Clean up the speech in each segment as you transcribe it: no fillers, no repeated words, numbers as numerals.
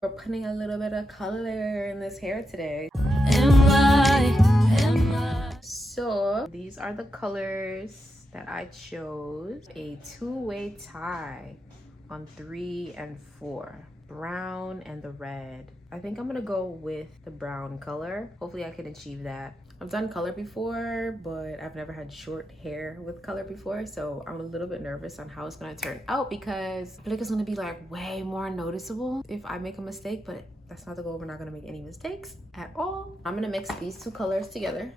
We're putting a little bit of color in this hair today. So these are the colors that I chose. A two-way tie on 3 and 4. Brown and the red. I think I'm gonna go with the brown color. Hopefully I can achieve that. I've done color before, but I've never had short hair with color before, so I'm a little bit nervous on how it's gonna turn out because I feel like it's gonna be like way more noticeable if I make a mistake, but that's not the goal. We're not gonna make any mistakes at all. I'm gonna mix these two colors together.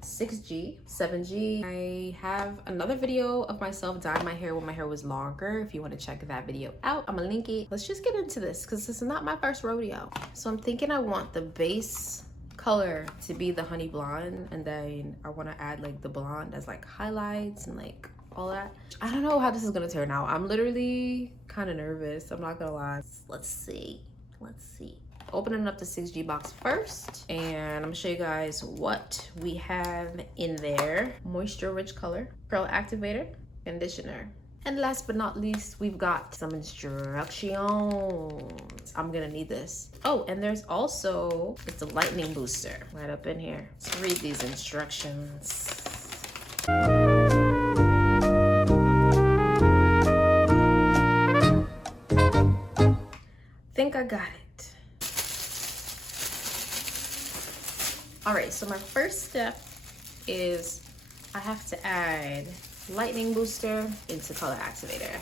6G, 7G. I have another video of myself dyeing my hair when my hair was longer. If you want to check that video out, I'm gonna link it. Let's just get into this because this is not my first rodeo. So I'm thinking I want the base color to be the honey blonde, and then I want to add like the blonde as like highlights and like all that. I don't know how this is gonna turn out. I'm literally kind of nervous, I'm not gonna lie. Let's see. Opening up the 6G box first, and I'm gonna show you guys what we have in there. Moisture rich color, curl activator, conditioner, and last but not least, we've got some instructions. I'm gonna need this. Oh, and there's also, it's a lightning booster right up in here. Let's read these instructions. Think I got it. All right, so my first step is I have to add lightning booster into color activator.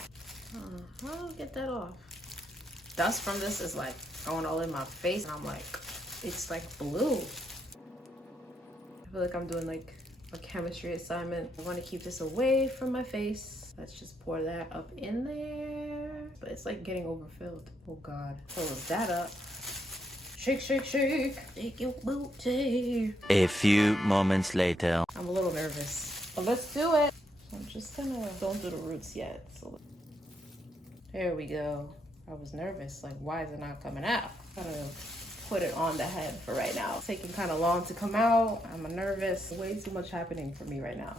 How do I get that off? Dust from this is like going all in my face, and I'm like, it's like blue. I feel like I'm doing like a chemistry assignment. I want to keep this away from my face. Let's just pour that up in there. But it's like getting overfilled. Oh God, close that up. Shake, shake, shake. Shake your booty. A few moments later. I'm a little nervous, but let's do it. I'm just gonna, don't do the roots yet. So there we go. I was nervous, like why is it not coming out? Gotta put it on the head for right now. It's taking kind of long to come out. I'm nervous. Way too much happening for me right now.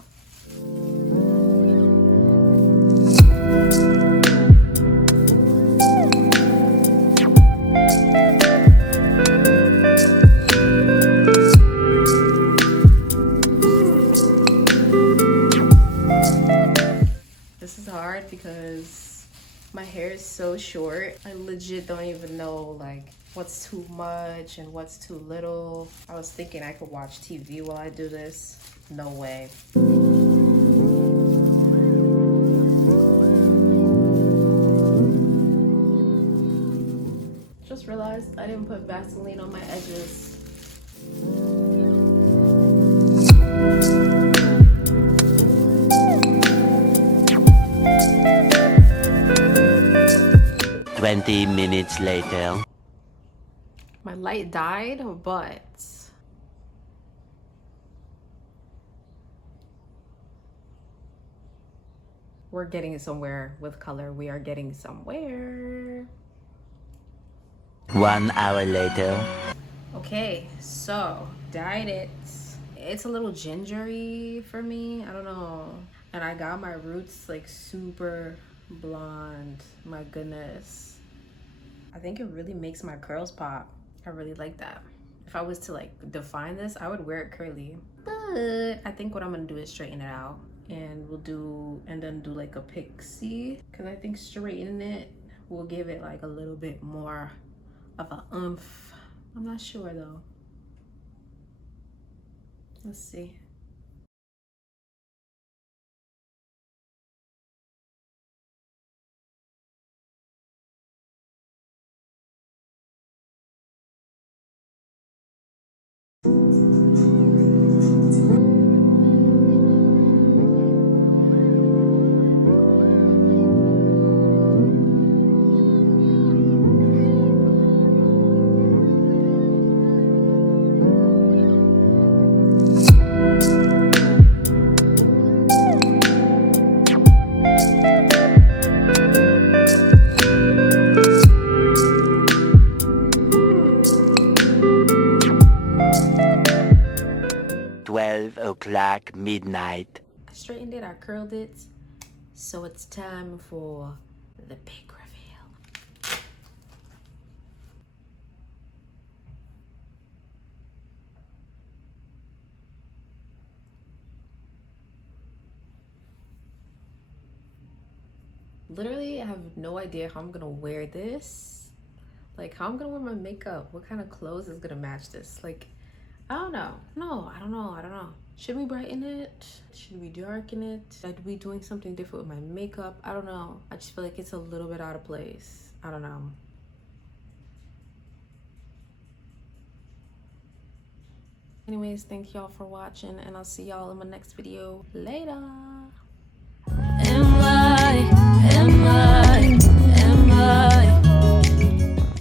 This is hard because my hair is so short. I legit don't even know like what's too much and what's too little. I was thinking I could watch TV while I do this. No way. Just realized I didn't put Vaseline on my edges. Twenty minutes later. My light died, but we're getting somewhere with color. We are getting somewhere. 1 hour later. Okay, so dyed it. It's a little gingery for me. I don't know. And I got my roots like super blonde. My goodness. I think it really makes my curls pop. I really like that. If I was to like define this, I would wear it curly. But I think what I'm gonna do is straighten it out. And then do like a pixie. Cause I think straightening it will give it like a little bit more of a oomph. I'm not sure though. Let's see. O'clock midnight. I straightened it, I curled it. So it's time for the big reveal. Literally, I have no idea how I'm gonna wear this. Like, how I'm gonna wear my makeup. What kind of clothes is gonna match this? Like, I don't know. No, I don't know. I don't know. Should we brighten it? Should we darken it? Should we doing something different with my makeup? I don't know. I just feel like it's a little bit out of place. I don't know. Anyways, thank y'all for watching, and I'll see y'all in my next video. Later.